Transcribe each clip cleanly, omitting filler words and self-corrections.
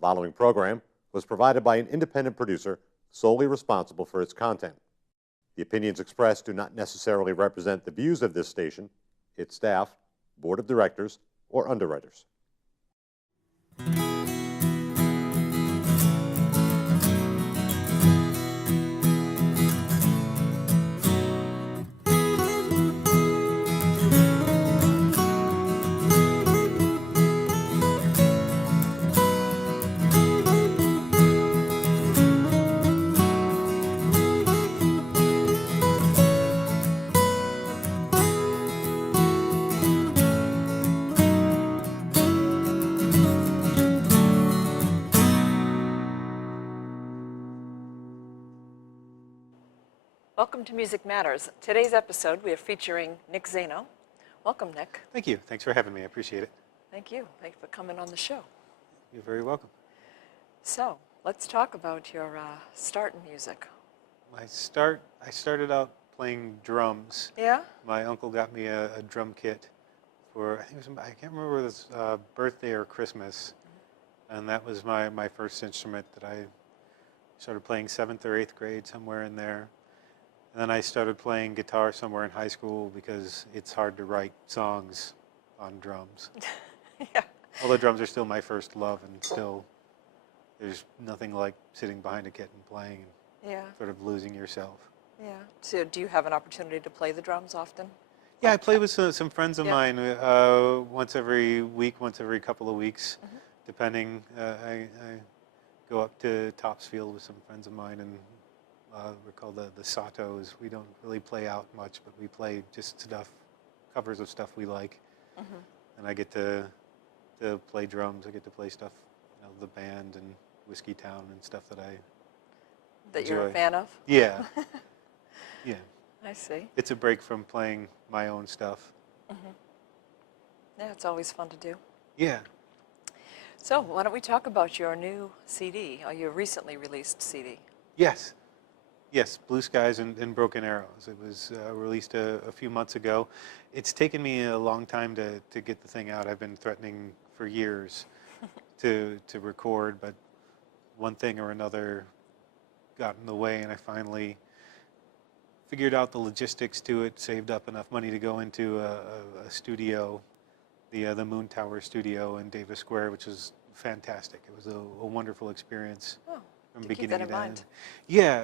following program was provided by an independent producer solely responsible for its content. The opinions expressed do not necessarily represent the views of this station, its staff, board of directors, or underwriters. Welcome to Music Matters. Today's episode, we are featuring Nick Zaino. Welcome, Nick. Thank you. Thanks for having me. I appreciate it. Thank you. Thank you for coming on the show. You're very welcome. So, let's talk about your start in music. I started out playing drums. Yeah? My uncle got me a drum kit for, I can't remember whether it was birthday or Christmas. And that was my first instrument that I started playing 7th or 8th grade, somewhere in there. And then I started playing guitar somewhere in high school because it's hard to write songs on drums. Yeah. Although drums are still my first love, and still there's nothing like sitting behind a kit and playing and Yeah. sort of losing yourself. Yeah. So, do you have an opportunity to play the drums often? Yeah, I play with some friends of Yeah. mine once every week, once every couple of weeks, depending. I go up to Topsfield with some friends of mine, and we're called the Satos. We don't really play out much, but we play just stuff, covers of stuff we like. And I get to play drums. I get to play stuff, the band and Whiskey Town and stuff that I That enjoy. you're a fan of? Yeah. Yeah. I see. It's a break from playing my own stuff. Yeah, it's always fun to do. Yeah. So, why don't we talk about your new CD, or your recently released CD? Yes. Yes, Blue Skies and Broken Arrows. It was released a few months ago. It's taken me a long time to get the thing out. I've been threatening for years to record, but one thing or another got in the way, and I finally figured out the logistics to it, saved up enough money to go into a studio, the Moon Tower studio in Davis Square, which was fantastic. It was a wonderful experience. Oh. From To beginning keep that in to mind. end. Yeah,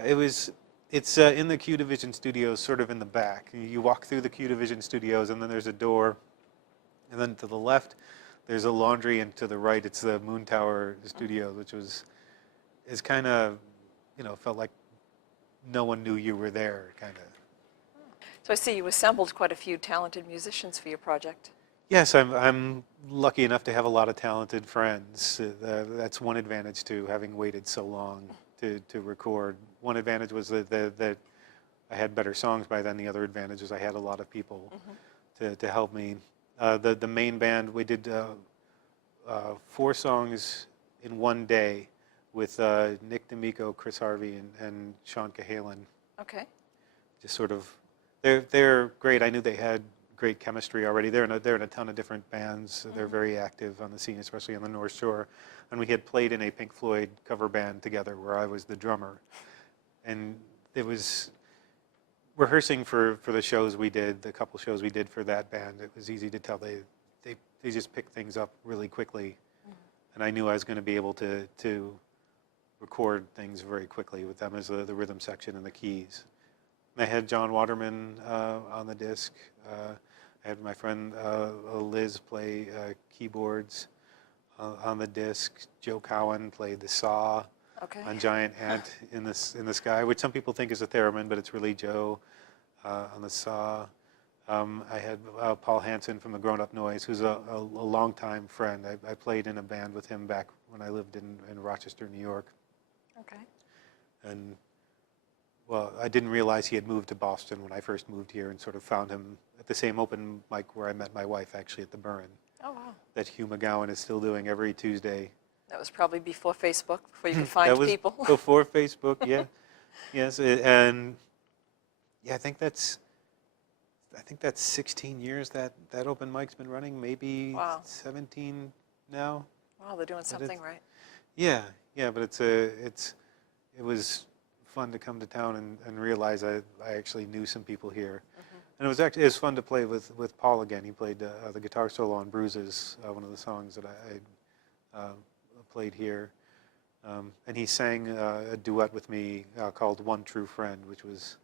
it's in the Q Division studios, sort of in the back. You walk through the Q Division studios, and then there's a door, and then to the left there's a laundry, and to the right it's the Moon Tower studios, which is kind of, felt like no one knew you were there, kind of. So, I see you assembled quite a few talented musicians for your project. Yes, I'm lucky enough to have a lot of talented friends. That's one advantage to having waited so long to record. One advantage was that I had better songs by then. The other advantage was I had a lot of people to help me. The main band, we did 4 songs in one day with Nick D'Amico, Chris Harvey, and Sean Cahalan. Okay. Just sort of, they're great. I knew they had great chemistry already. They're in a ton of different bands. They're very active on the scene, especially on the North Shore. And we had played in a Pink Floyd cover band together where I was the drummer. And it was rehearsing for the shows we did, the couple shows we did for that band. It was easy to tell they just picked things up really quickly. And I knew I was going to be able to record things very quickly with them as the rhythm section and the keys. I had John Waterman on the disc. I had my friend Liz play keyboards on the disc. Joe Cowan played the saw on Giant Ant in the Sky, which some people think is a theremin, but it's really Joe on the saw. I had Paul Hansen from the Grown Up Noise, who's a longtime friend. I played in a band with him back when I lived in Rochester, New York. Okay. And well, I didn't realize he had moved to Boston when I first moved here, and sort of found him at the same open mic where I met my wife, actually, at the Burren. Oh, wow. That Hugh McGowan is still doing every Tuesday. That was probably before Facebook, before you could find that was people. Before Facebook, yeah. Yes, and yeah, I think that's 16 years that open mic's been running, maybe Wow. 17 now. Wow, they're doing something right. Yeah, yeah, but it was fun to come to town and realize I actually knew some people here. And it was fun to play with Paul again. He played the guitar solo on Bruises, one of the songs that I played here. And he sang a duet with me called One True Friend, which was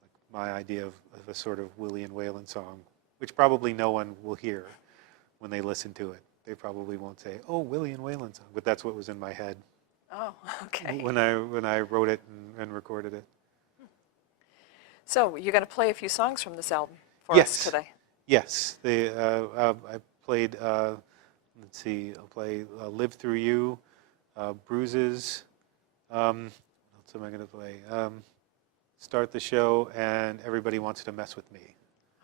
like my idea of a sort of Willie and Waylon song, which probably no one will hear when they listen to it. They probably won't say, "Oh, Willie and Waylon song," but that's what was in my head. Oh, okay. When I wrote it and recorded it. So you're going to play a few songs from this album for Yes. us today. Yes, I played. Let's see, I'll play "Live Through You," "Bruises." What else am I going to play? "Start the Show" and "Everybody Wants to Mess with Me."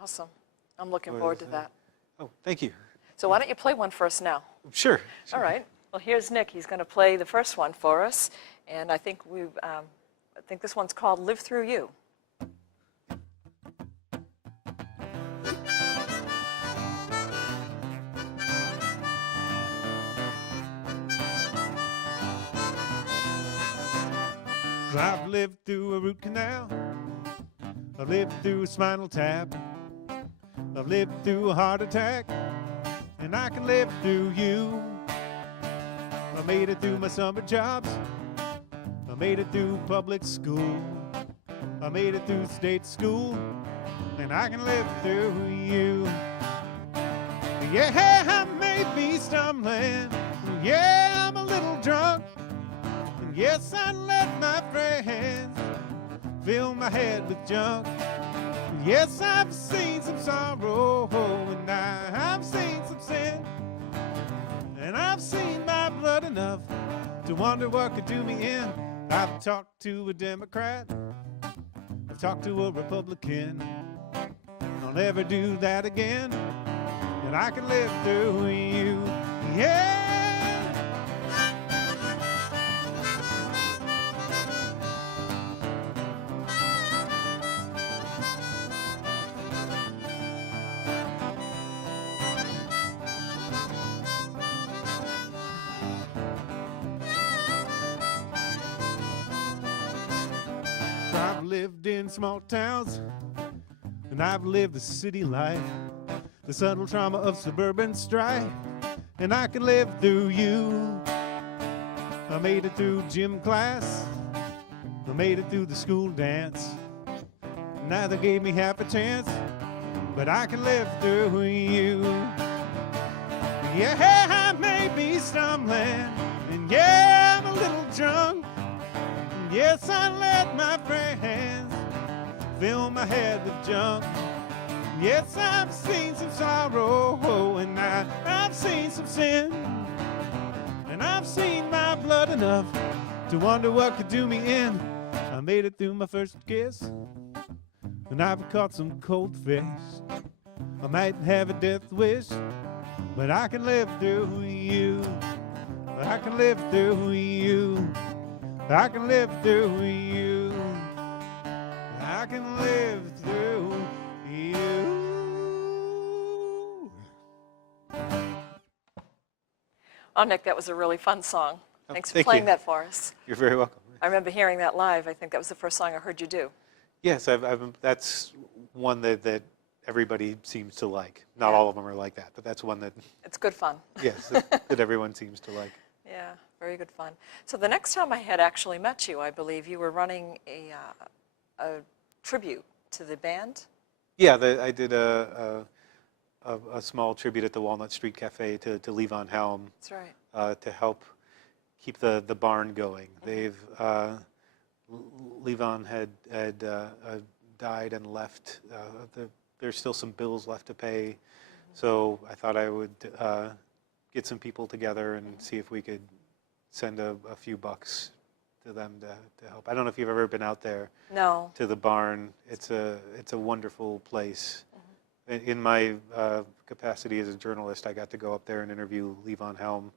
Awesome. I'm looking What forward is to that. Oh, thank you. So why don't you play one for us now? Sure. All right. Well, here's Nick. He's going to play the first one for us, and I think I think this one's called "Live Through You." I've lived through a root canal. I've lived through a spinal tap. I've lived through a heart attack. And I can live through you. I made it through my summer jobs. I made it through public school. I made it through state school. And I can live through you. Yeah, I may be stumbling. Yeah, I'm a little drunk. And yes, I let my friends fill my head with junk. Yes, I've seen some sorrow, and I've seen some sin, and I've seen my blood enough to wonder what could do me in. I've talked to a Democrat, I've talked to a Republican. I'll never do that again, and I can live through you. Yeah. I've lived in small towns, and I've lived the city life, the subtle trauma of suburban strife, and I can live through you. I made it through gym class, I made it through the school dance. Neither gave me half a chance, but I can live through you. Yeah, I may be stumbling, and yeah, I'm a little drunk. Yes, I let my friends fill my head with junk. Yes, I've seen some sorrow, and I've seen some sin, and I've seen my blood enough to wonder what could do me in. I made it through my first kiss, and I've caught some cold fish. I might have a death wish, but I can live through you. I can live through you. I can live through you. I can live through you. Oh, Nick, that was a really fun song. Thanks for thank playing you. that for us. You're very welcome. I remember hearing that live. I think that was the first song I heard you do. Yes, that's one that everybody seems to like. Not Yeah. all of them are like that, but that's one that, It's good fun. yes, that everyone seems to like. Yeah, very good fun. So the next time I had actually met you, I believe you were running a tribute to the band. Yeah, I did a small tribute at the Walnut Street Cafe to Levon Helm. That's right. To help keep the barn going. They've Levon had died and left. There's still some bills left to pay, so I thought I would get some people together and see if we could send a few bucks to them to help. I don't know if you've ever been out there. No. To the barn. It's a wonderful place. In my capacity as a journalist, I got to go up there and interview Levon Helm.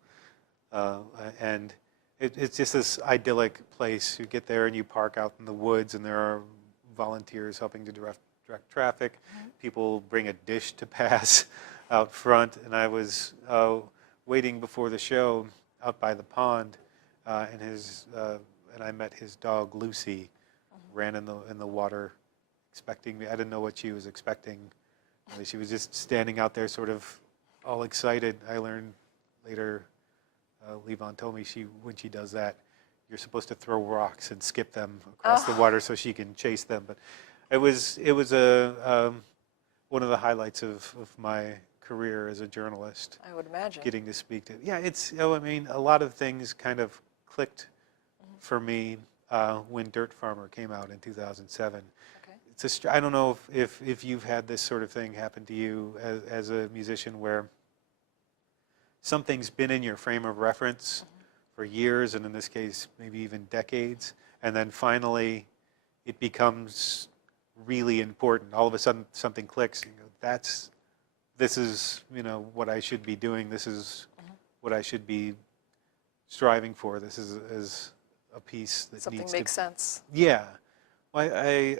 And it's just this idyllic place. You get there and you park out in the woods, and there are volunteers helping to direct traffic. People bring a dish to pass out front, and I was waiting before the show out by the pond, and I met his dog Lucy, ran in the water, expecting me. I didn't know what she was expecting. She was just standing out there, sort of all excited. I learned later, Levon told me when she does that, you're supposed to throw rocks and skip them across the water so she can chase them. But it was one of the highlights of my career as a journalist. I would imagine. Getting to speak to, I mean, a lot of things kind of clicked for me when Dirt Farmer came out in 2007. Okay. I don't know if you've had this sort of thing happen to you as a musician, where something's been in your frame of reference for years, and in this case, maybe even decades, and then finally it becomes really important. All of a sudden something clicks, and you go, this is, what I should be doing. This is what I should be striving for. This is a piece that something needs makes sense. Yeah. Well,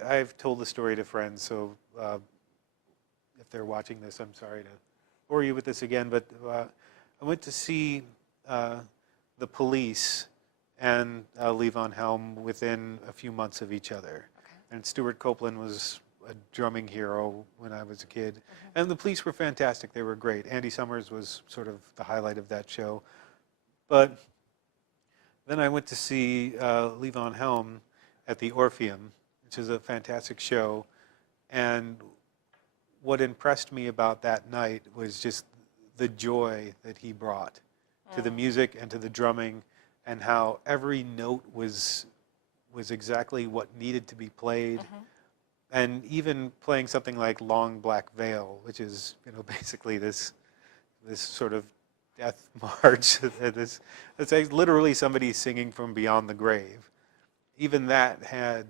I've told the story to friends, so if they're watching this, I'm sorry to bore you with this again, but I went to see the Police and Levon Helm within a few months of each other. Okay. And Stuart Copeland was a drumming hero when I was a kid. And the Police were fantastic. They were great. Andy Summers was sort of the highlight of that show. But then I went to see Levon Helm at the Orpheum, which is a fantastic show. And what impressed me about that night was just the joy that he brought to the music and to the drumming, and how every note was exactly what needed to be played. And even playing something like Long Black Veil, which is basically this sort of death march. It's like literally somebody singing from beyond the grave. Even that had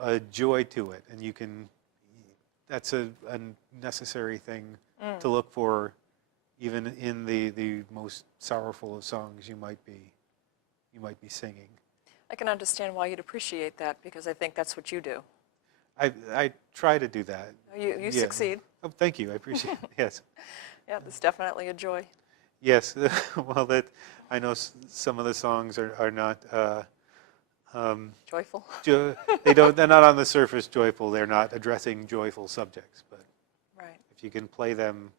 a joy to it, and that's a necessary thing to look for, even in the most sorrowful of songs you might be singing. I can understand why you'd appreciate that, because I think that's what you do. I try to do that. You succeed. Oh, thank you. I appreciate it. Yes. Yeah, that's definitely a joy. Yes. Well, I know some of the songs are not joyful. They're not on the surface joyful. They're not addressing joyful subjects. But right. If you can play them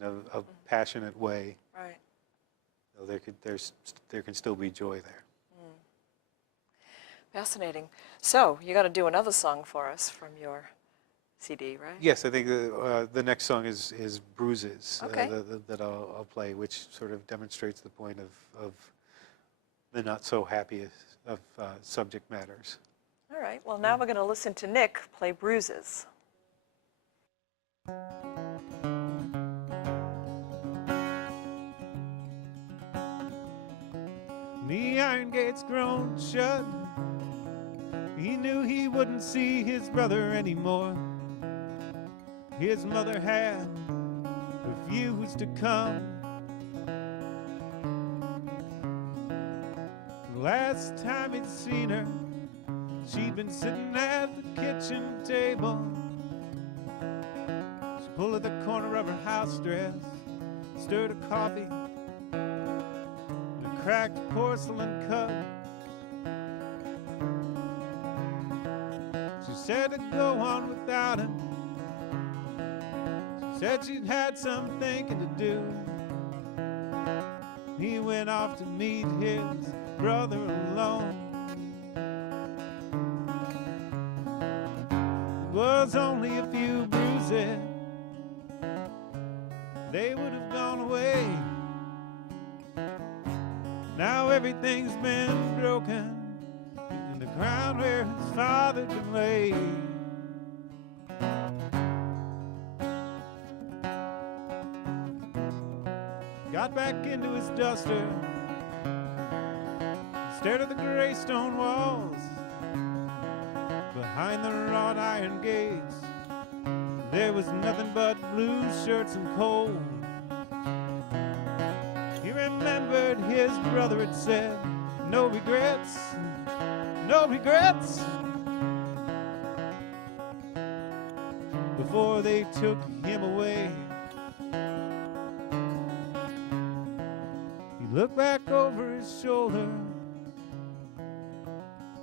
in a passionate way, right, there can still be joy there. Fascinating. So you got to do another song for us from your CD, right? Yes, I think the next song is Bruises, okay. That I'll play, which sort of demonstrates the point of the not so happiest of subject matters. All right. Well, now we're going to listen to Nick play Bruises. The iron gate's grown shut. He knew he wouldn't see his brother anymore. His mother had refused to come. The last time he'd seen her, she'd been sitting at the kitchen table. She pulled at the corner of her house dress, stirred a coffee in a cracked porcelain cup. She said to go on without him. She said she'd had some thinking to do. He went off to meet his brother alone. It was only a few bruises, they would have gone away. Now everything's been broken in the ground where his father can lay. Got back into his duster, stared at the gray stone walls behind the wrought iron gates. There was nothing but blue shirts and cold. He remembered his brother had said, no regrets, no regrets, before they took him away. looked back over his shoulder,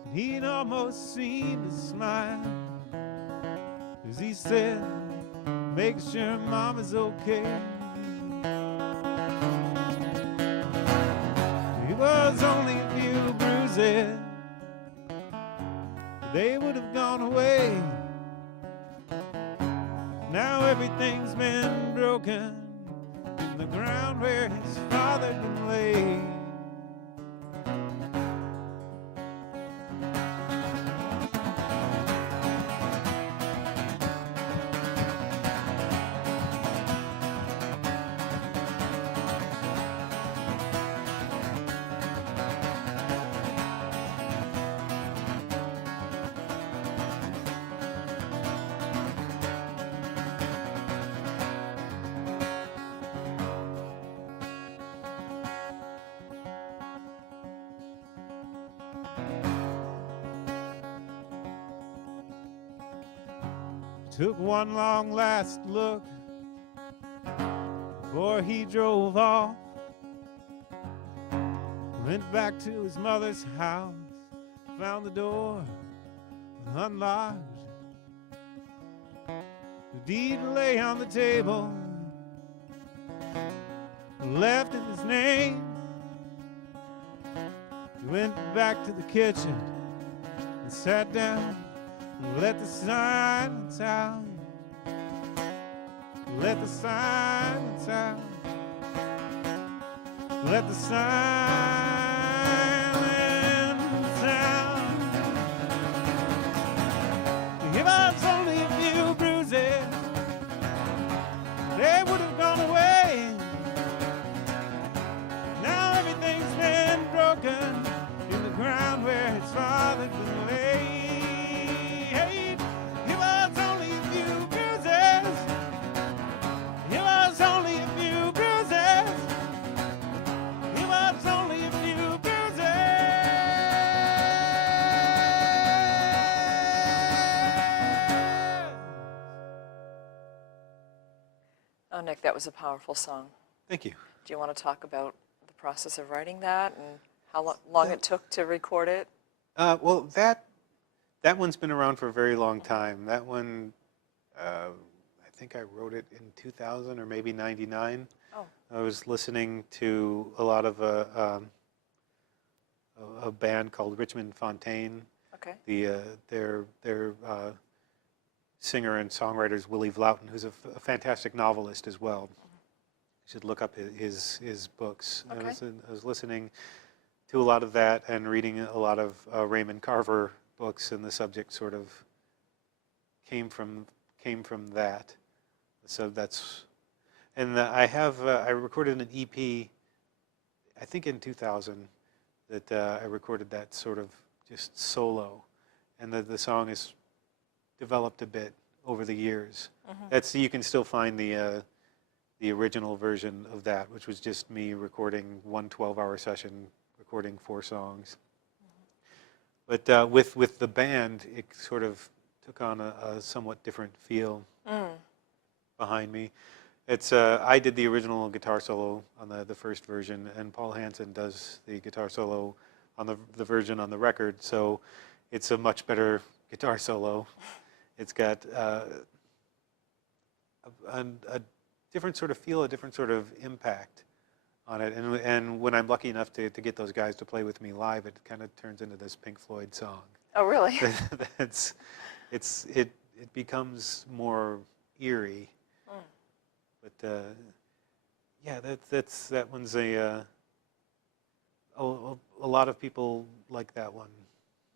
and he'd almost seemed to smile as he said, make sure Mama's okay. It was only a few bruises, they would have gone away. Now everything's been broken in the ground where his father had been laid. Took one long last look before he drove off. Went back to his mother's house, found the door unlocked. The deed lay on the table, left in his name. He went back to the kitchen and sat down. Let the silence out. Let the silence out. Let the silence out. If I was only a few bruises, they would have gone away. Now everything's been broken in the ground where his father been laid. Oh, Nick, that was a powerful song. Thank you. Do you want to talk about the process of writing that and how long it took to record it? Well, that one's been around for a very long time. That one, I think I wrote it in 2000 or maybe 99. Oh. I was listening to a lot of a band called Richmond Fontaine. Okay. Their singer and songwriter is Willie Vlautin, who's a fantastic novelist as well. You should look up his books. Okay. I was listening to a lot of that and reading a lot of Raymond Carver books, and the subject sort of came from that. So that's, and I recorded an EP, I think in 2000, that I recorded that sort of just solo, and the song is developed a bit over the years. Mm-hmm. You can still find the original version of that, which was just me recording one 12-hour session, recording 4 songs. Mm-hmm. But with the band, it sort of took on a somewhat different feel behind me. It's I did the original guitar solo on the first version, and Paul Hansen does the guitar solo on the version on the record. So it's a much better guitar solo. It's got a different sort of feel, a different sort of impact on it. And when I'm lucky enough to get those guys to play with me live, it kind of turns into this Pink Floyd song. Oh, really? It becomes more eerie. But yeah, that one's a lot of people like that one.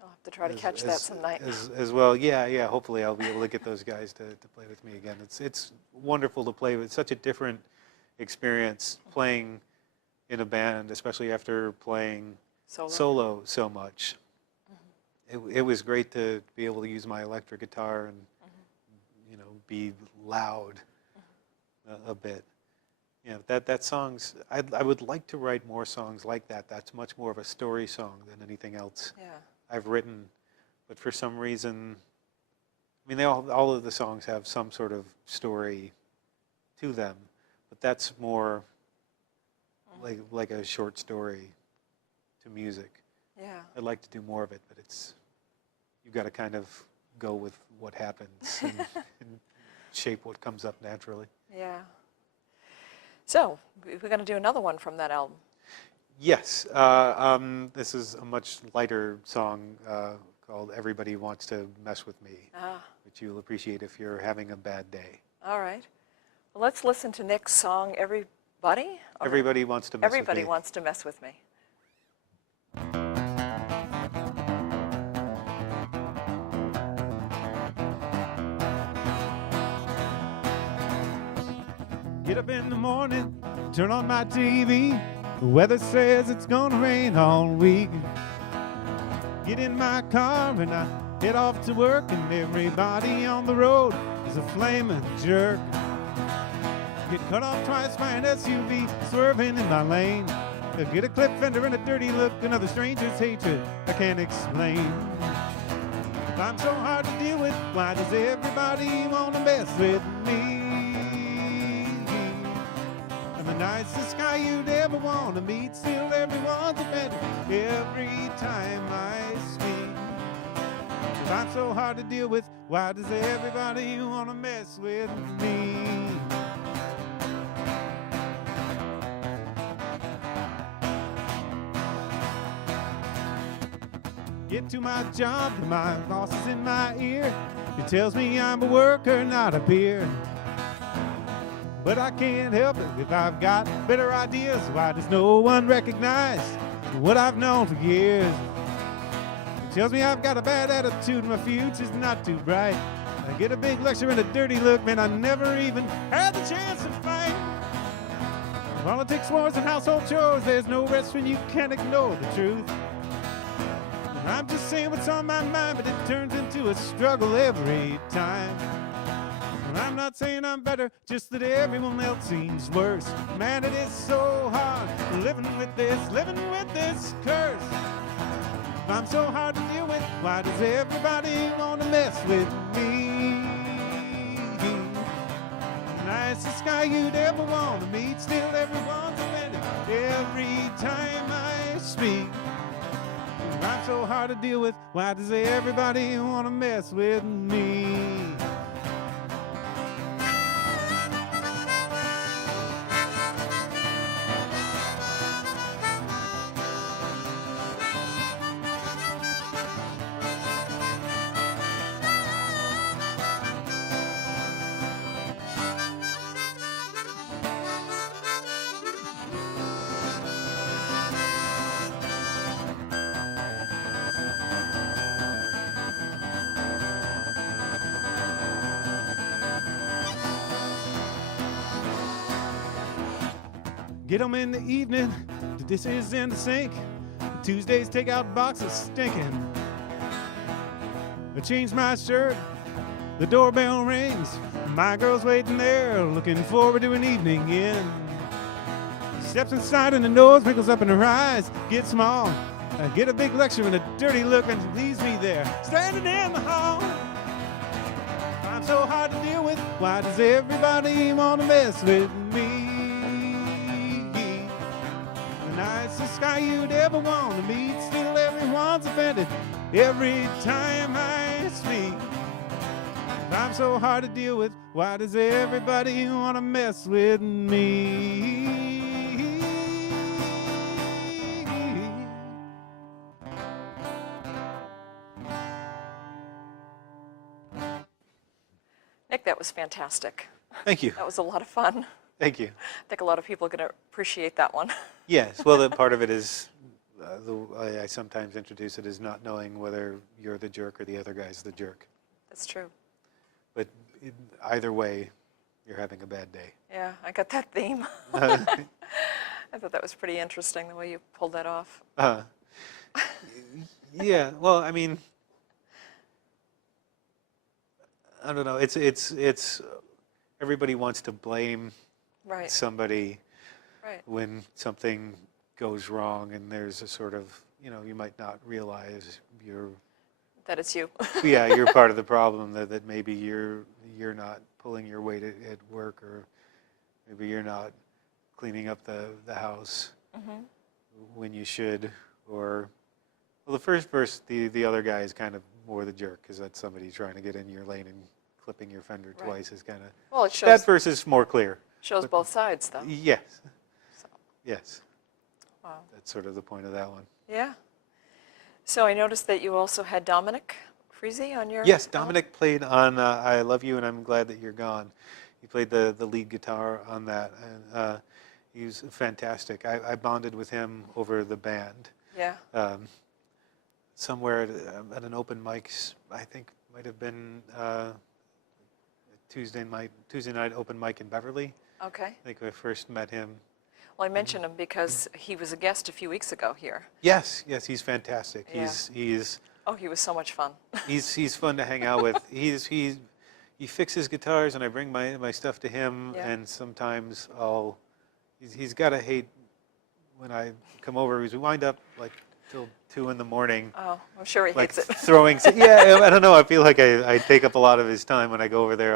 I'll have to try to catch that some night. As well. Yeah. Hopefully, I'll be able to get those guys to play with me again. It's wonderful to play with. Such a different experience playing in a band, especially after playing solo so much. Mm-hmm. It was great to be able to use my electric guitar and be loud a bit. That song's. I would like to write more songs like that. That's much more of a story song than anything else. Yeah. I've written, but for some reason, I mean, all of the songs have some sort of story to them, but that's more like a short story to music. Yeah. I'd like to do more of it, but you've got to kind of go with what happens and shape what comes up naturally. Yeah. So, we're going to do another one from that album. Yes. This is a much lighter song called Everybody Wants to Mess With Me, which you'll appreciate if you're having a bad day. All right. Well, let's listen to Nick's song, Everybody? Everybody Wants to Mess With Me. Everybody Wants to Mess With Me. Get up in the morning, turn on my TV. The weather says it's gonna rain all week. Get in my car and I head off to work, and everybody on the road is a flaming jerk. Get cut off twice by an SUV swerving in my lane. Get a clip fender and a dirty look, another stranger's hatred I can't explain. If I'm so hard to deal with, why does everybody wanna mess with me? I'm the nicest guy you'd ever want to meet, still everyone's offended every time I speak. If I'm so hard to deal with, why does everybody want to mess with me? Get to my job and my boss is in my ear. He tells me I'm a worker, not a peer. But I can't help it if I've got better ideas. Why does no one recognize what I've known for years? He tells me I've got a bad attitude and my future's not too bright. I get a big lecture and a dirty look, man, I never even had the chance to fight. Politics, wars, and household chores, there's no rest when you can't ignore the truth. And I'm just saying what's on my mind, but it turns into a struggle every time. And I'm not saying I'm better, just that everyone else seems worse. Man, it is so hard living with this curse. If I'm so hard to deal with, why does everybody want to mess with me? The nicest guy you'd ever want to meet, still everyone's offended every time I speak. If I'm so hard to deal with, why does everybody want to mess with me? Get 'em in the evening, the dishes in the sink. Tuesday's takeout box is stinking. I changed my shirt, the doorbell rings. My girl's waiting there, looking forward to an evening in. Steps inside and the nose wrinkles up in her eyes, get small. I get a big lecture and a dirty look and leaves me there, standing in the hall. I'm so hard to deal with, why does everybody want to mess with me? Nicest guy you'd ever want to meet, still everyone's offended every time I speak. I'm so hard to deal with, why does everybody want to mess with me? Nick, that was fantastic. Thank you. That was a lot of fun. Thank you. I think a lot of people are going to appreciate that one. Yes, well, the part of it is, the way I sometimes introduce it is not knowing whether you're the jerk or the other guy's the jerk. That's true. But either way, you're having a bad day. Yeah, I got that theme. I thought that was pretty interesting, the way you pulled that off. Yeah, well, I mean, I don't know. It's everybody wants to blame Right. somebody Right. when something goes wrong, and there's a sort of, you might not realize That it's you. yeah, you're part of the problem, that maybe you're not pulling your weight at work, or maybe you're not cleaning up the house when you should, or well, the first verse, the other guy is kind of more the jerk because that's somebody trying to get in your lane and clipping your fender twice is kind of. Well, it shows. That verse is more clear. Shows both sides, though. Yes. So, Yes. wow. That's sort of the point of that one. Yeah. So I noticed that you also had Dominic Freezy on your. Yes, Dominic played on I Love You and I'm Glad That You're Gone. He played the lead guitar on that, and he was fantastic. I bonded with him over the band. Yeah. Somewhere at an open mic, I think might have been Tuesday night open mic in Beverly. Okay. I think I first met him. Well, I mentioned him because he was a guest a few weeks ago here. Yes, he's fantastic. Yeah. He's Oh, he was so much fun. he's fun to hang out with. He fixes guitars, and I bring my stuff to him. Yeah. And sometimes he's got to hate when I come over because we wind up like till 2 in the morning. Oh, I'm sure he Like hates it. throwing. Yeah, I don't know. I feel like I take up a lot of his time when I go over there,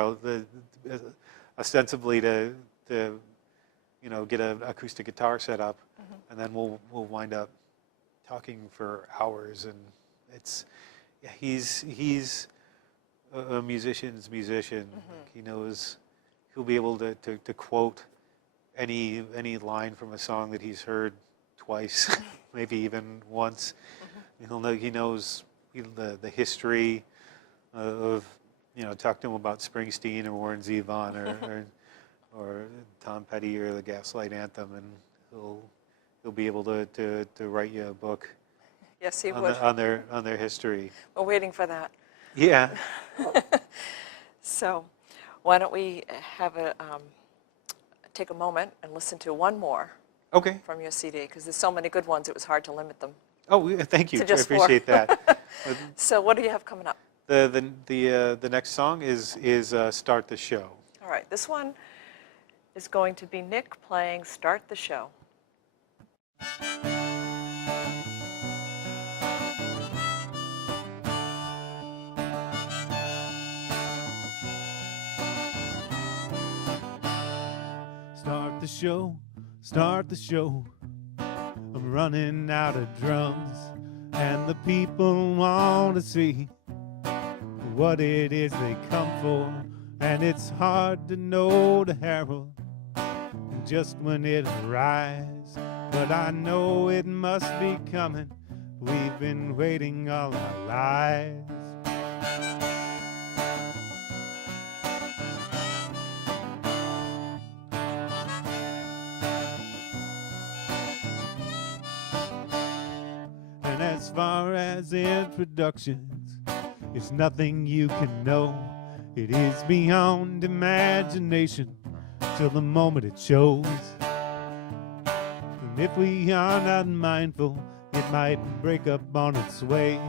ostensibly to get an acoustic guitar set up, and then we'll wind up talking for hours, and he's a musician's musician. He knows he'll be able to quote any line from a song that he's heard twice, maybe even once. He knows the history of talk to him about Springsteen or Warren Zevon or Tom Petty or the Gaslight Anthem, and he'll be able to write you a book. Yes, he on would. on their history. We're waiting for that. Yeah. So why don't we have take a moment and listen to one more Okay. from your CD, because there's so many good ones, it was hard to limit them. Oh, thank you. To I just 4. appreciate that. So what do you have coming up? The next song is Start the Show. All right, this one is going to be Nick playing Start the Show. Start the show, start the show. I'm running out of drums, and the people want to see what it is they come for. And it's hard to know the herald just when it arrives, but I know it must be coming. We've been waiting all our lives. And as far as introductions, it's nothing you can know. It is beyond imagination till the moment it shows. And if we are not mindful, it might break up on its way.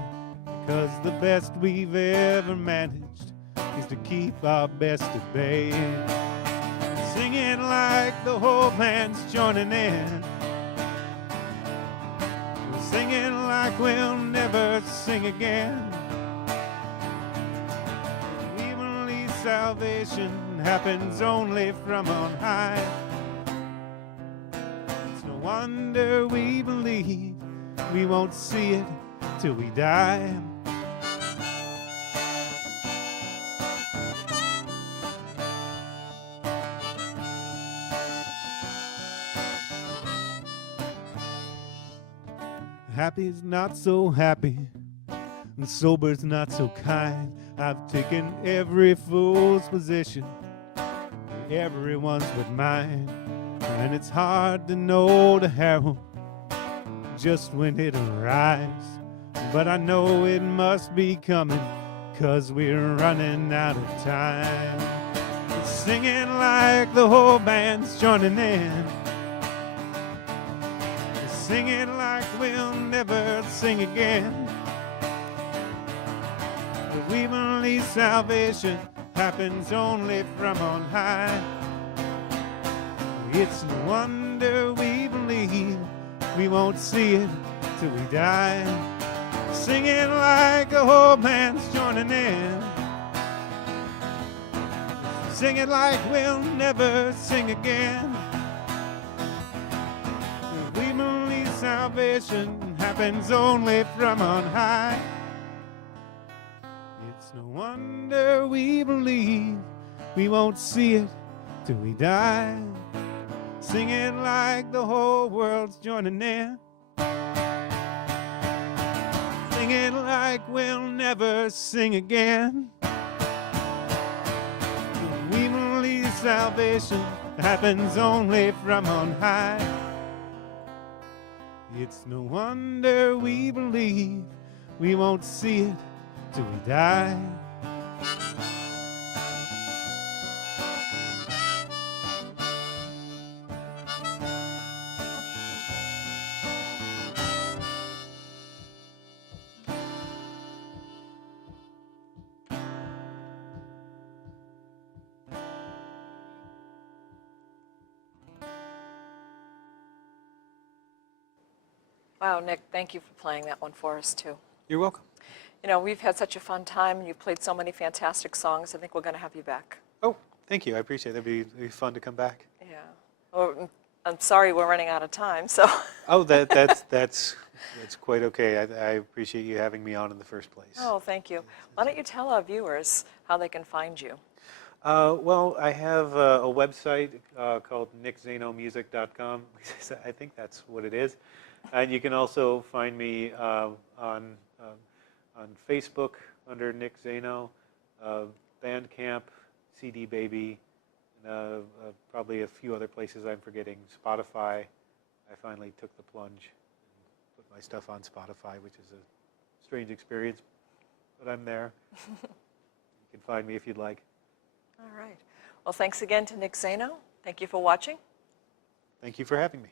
Because the best we've ever managed is to keep our best at bay. Singing like the whole band's joining in. Singing like we'll never sing again. We believe salvation happens only from on high. It's no wonder we believe we won't see it till we die. Happy's not so happy, and sober's not so kind. I've taken every fool's position, everyone's but mine. And it's hard to know the herald just when it arrives, but I know it must be coming, 'cause we're running out of time. Singing like the whole band's joining in. Singing like we'll never sing again. But we believe salvation happens only from on high. It's no wonder we believe we won't see it till we die. Singing like a whole band's joining in. Singing like we'll never sing again. salvation happens only from on high. It's no wonder we believe we won't see it till we die. Singing like the whole world's joining in. Singing like we'll never sing again. We believe salvation happens only from on high. It's no wonder we believe we won't see it till we die. Wow, Nick, thank you for playing that one for us, too. You're welcome. You know, we've had such a fun time, and you've played so many fantastic songs. I think we're going to have you back. Oh, thank you. I appreciate it. It'd be fun to come back. Yeah. Well, I'm sorry we're running out of time, so. Oh, that's quite okay. I appreciate you having me on in the first place. Oh, thank you. Why don't you tell our viewers how they can find you? Well, I have a website called nickzainomusic.com. I think that's what it is. And you can also find me on Facebook under Nick Zaino, Bandcamp, CDBaby, and probably a few other places I'm forgetting. Spotify. I finally took the plunge and put my stuff on Spotify, which is a strange experience, but I'm there. You can find me if you'd like. All right. Well, thanks again to Nick Zaino. Thank you for watching. Thank you for having me.